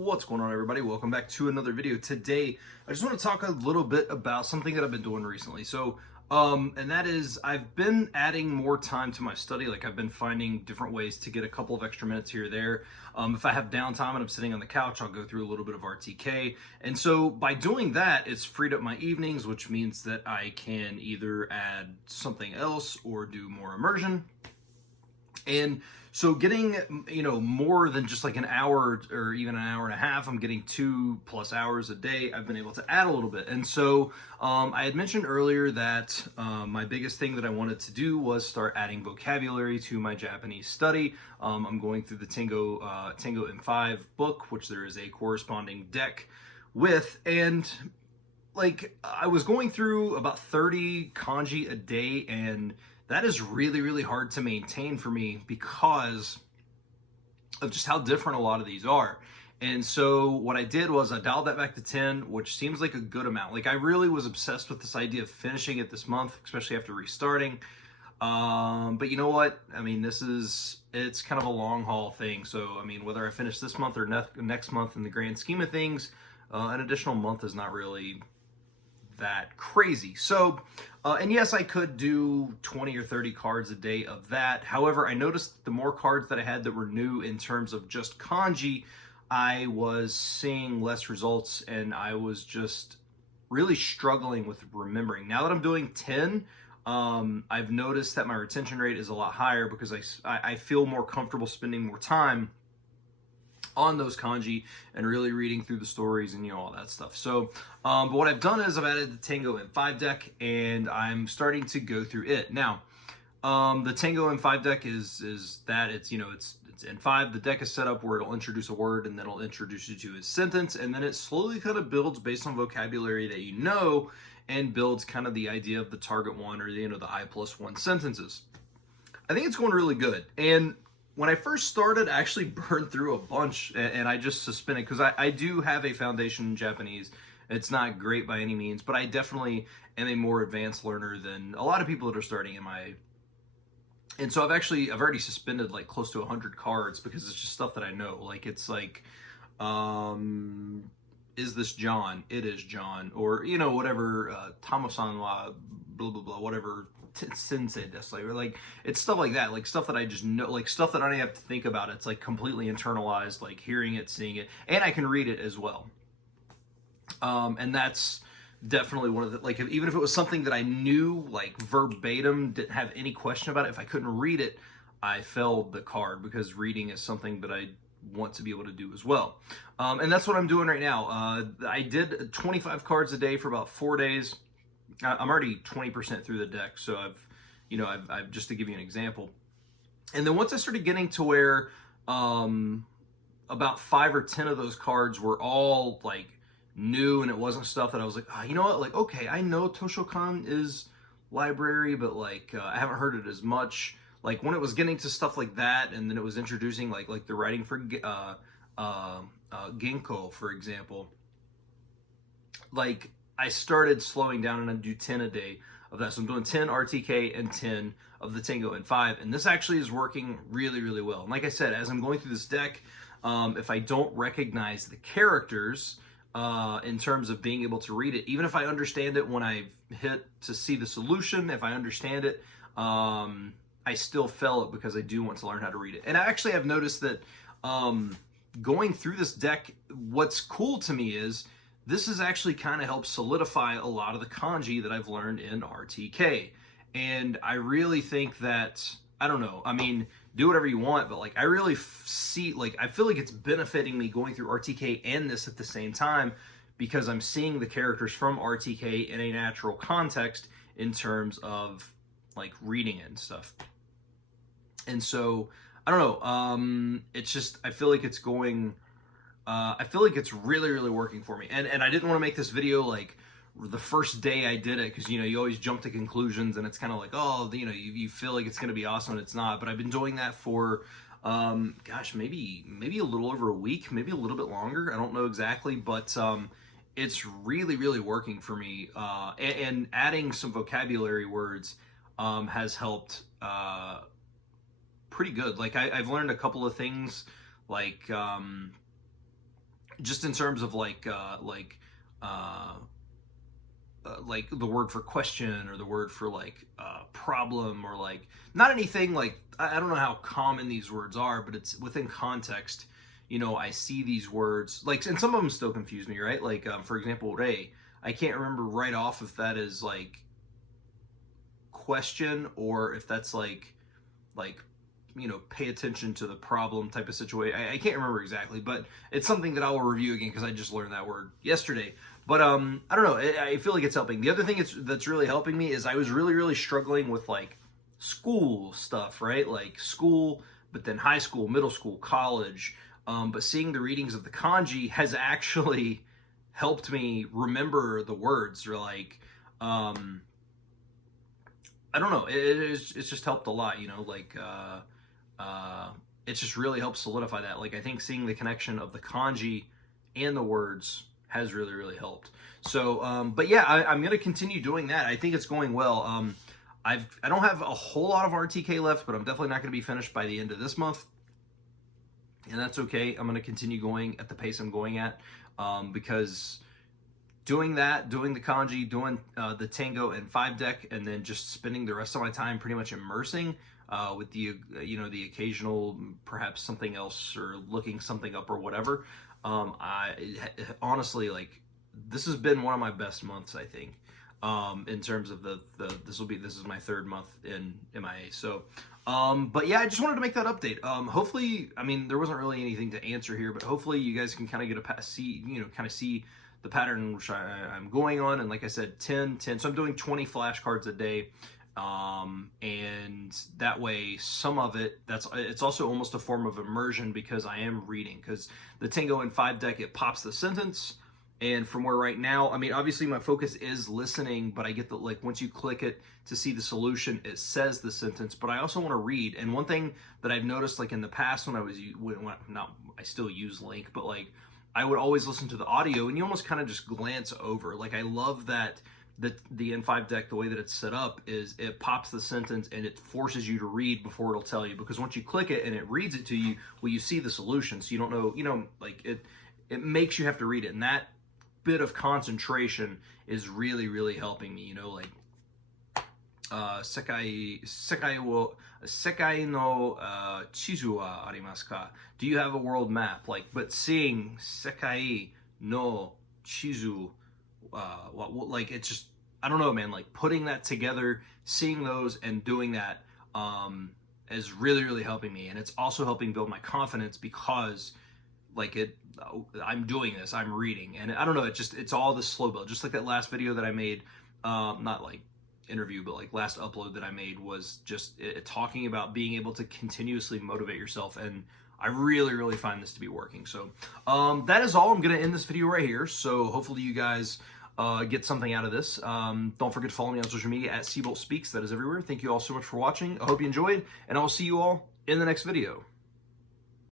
What's going on, everybody? Welcome back to another video. Today I just want to talk a little bit about something that I've been doing recently. And that is I've been adding more time to my study. Like, I've been finding different ways to get a couple of extra minutes here or there. If I have downtime and I'm sitting on the couch, I'll go through a little bit of RTK. And so by doing that, it's freed up my evenings, which means that I can either add something else or do more immersion. And so getting, more than just like an hour or even an hour and a half, I'm getting 2+ hours a day. I've been able to add a little bit. And so I had mentioned earlier that my biggest thing that I wanted to do was start adding vocabulary to my Japanese study. I'm going through the Tango M5 book, which there is a corresponding deck with. And like, I was going through about 30 kanji a day, and that is really, really hard to maintain for me because of just how different a lot of these are. And so what I did was I dialed that back to 10, which seems like a good amount. Like, I really was obsessed with this idea of finishing it this month, especially after restarting. But you know what? I mean, it's kind of a long haul thing. So, I mean, whether I finish this month or next month, in the grand scheme of things, an additional month is not really that crazy. So, and yes, I could do 20 or 30 cards a day of that. However, I noticed the more cards that I had that were new in terms of just kanji, I was seeing less results, and I was just really struggling with remembering. Now that I'm doing 10, I've noticed that my retention rate is a lot higher because I feel more comfortable spending more time on those kanji and really reading through the stories and all that stuff. So but what I've done is I've added the Tango M5 deck, and I'm starting to go through it now. The Tango M5 deck is that it's N5. The deck is set up where it'll introduce a word, and then it'll introduce you to a sentence, and then it slowly kind of builds based on vocabulary that you know, and builds kind of the idea of the target one, or the I+1 sentences. I think it's going really good. And when I first started, I actually burned through a bunch, and I just suspended because I do have a foundation in Japanese. It's not great by any means, but I definitely am a more advanced learner than a lot of people that are starting in my. And so I've already suspended like close to 100 cards because it's just stuff that I know. Like, it's like, is this John? It is John, or whatever, Tamo-san wa blah blah blah, whatever. Sensei desu, or like, it's stuff like that, like stuff that I just know, like stuff that I don't even have to think about. It's like completely internalized, like hearing it, seeing it, and I can read it as well. And that's definitely one of the, like, even if it was something that I knew like verbatim, didn't have any question about it, if I couldn't read it, I failed the card, because reading is something that I want to be able to do as well. And that's what I'm doing right now. I did 25 cards a day for about 4 days. I'm already 20% through the deck, so I've just to give you an example. And then once I started getting to where about 5 or 10 of those cards were all like new, and it wasn't stuff that I was like, you know what, like, okay, I know Toshokan is library, but like I haven't heard it as much. Like, when it was getting to stuff like that, and then it was introducing like the writing for Ginkgo, for example, like, I started slowing down, and I do 10 a day of that. So I'm doing 10 RTK and 10 of the Tango N5, and this actually is working really, really well. And like I said, as I'm going through this deck, if I don't recognize the characters in terms of being able to read it, even if I understand it when I hit to see the solution, if I understand it, I still fail it because I do want to learn how to read it. And I actually have noticed that going through this deck, what's cool to me is this has actually kind of helped solidify a lot of the kanji that I've learned in RTK. And I really think that, I don't know, I mean, do whatever you want, but like, I really see, like, I feel like it's benefiting me going through RTK and this at the same time, because I'm seeing the characters from RTK in a natural context in terms of like reading it and stuff. And so, I don't know, it's just, I feel like it's going, I feel like it's really, really working for me. And I didn't want to make this video like the first day I did it, because you always jump to conclusions, and it's kind of like, oh, you feel like it's going to be awesome, and it's not. But I've been doing that for gosh, maybe a little over a week, maybe a little bit longer, I don't know exactly, but it's really, really working for me. And adding some vocabulary words has helped pretty good. Like, I've learned a couple of things, like just in terms of like the word for question or the word for problem, or like not anything like, I don't know how common these words are, but it's within context. I see these words like, and some of them still confuse me, right? Like for example, Ray, I can't remember right off if that is like question or if that's like pay attention to the problem type of situation. I can't remember exactly, but it's something that I will review again because I just learned that word yesterday. But I don't know. I feel like it's helping. The other thing that's really helping me is I was really struggling with like school stuff, right? Like school, but then high school, middle school, college. But seeing the readings of the kanji has actually helped me remember the words, or like I don't know. It's just helped a lot, it just really helps solidify that. Like I think seeing the connection of the kanji and the words has really helped. So, but yeah, I'm gonna continue doing that. I think it's going well. I don't have a whole lot of RTK left, but I'm definitely not gonna be finished by the end of this month, and that's okay. I'm gonna continue going at the pace I'm going at, because doing the kanji, doing the Tango and 5 deck, and then just spending the rest of my time pretty much immersing with the the occasional perhaps something else or looking something up or whatever. I honestly, like, this has been one of my best months, I think, in terms of this is my 3rd month in MIA. So but yeah, I just wanted to make that update. Hopefully, I mean, there wasn't really anything to answer here, but hopefully you guys can kind of get see the pattern which I'm going on. And like I said, 10. So I'm doing 20 flashcards a day. And that way, some of it's also almost a form of immersion because I am reading, because the Tango and 5 deck, it pops the sentence. And from where right now, I mean, obviously my focus is listening, but I get that, like, once you click it to see the solution, it says the sentence, but I also want to read. And one thing that I've noticed, like in the past when I still use Link, but like I would always listen to the audio and you almost kind of just glance over. Like I love that the N5 deck, the way that it's set up is it pops the sentence and it forces you to read before it'll tell you, because once you click it and it reads it to you, well, you see the solution, so you don't know, like it makes you have to read it. And that bit of concentration is really helping me, like sekai no chizu wa arimasu ka? Do you have a world map? Like, but seeing sekai no chizu, like, it's just, I don't know, man, like putting that together, seeing those and doing that is really helping me. And it's also helping build my confidence because like I'm doing this, I'm reading, and I don't know, it's all this slow build. Just like that last video that I made, not like interview, but like last upload that I made was just talking about being able to continuously motivate yourself, and I really find this to be working. So that is all. I'm gonna end this video right here, so hopefully you guys get something out of this. Don't forget to follow me on social media at Seabolt Speaks. That is everywhere. Thank you all so much for watching. I hope you enjoyed, and I'll see you all in the next video.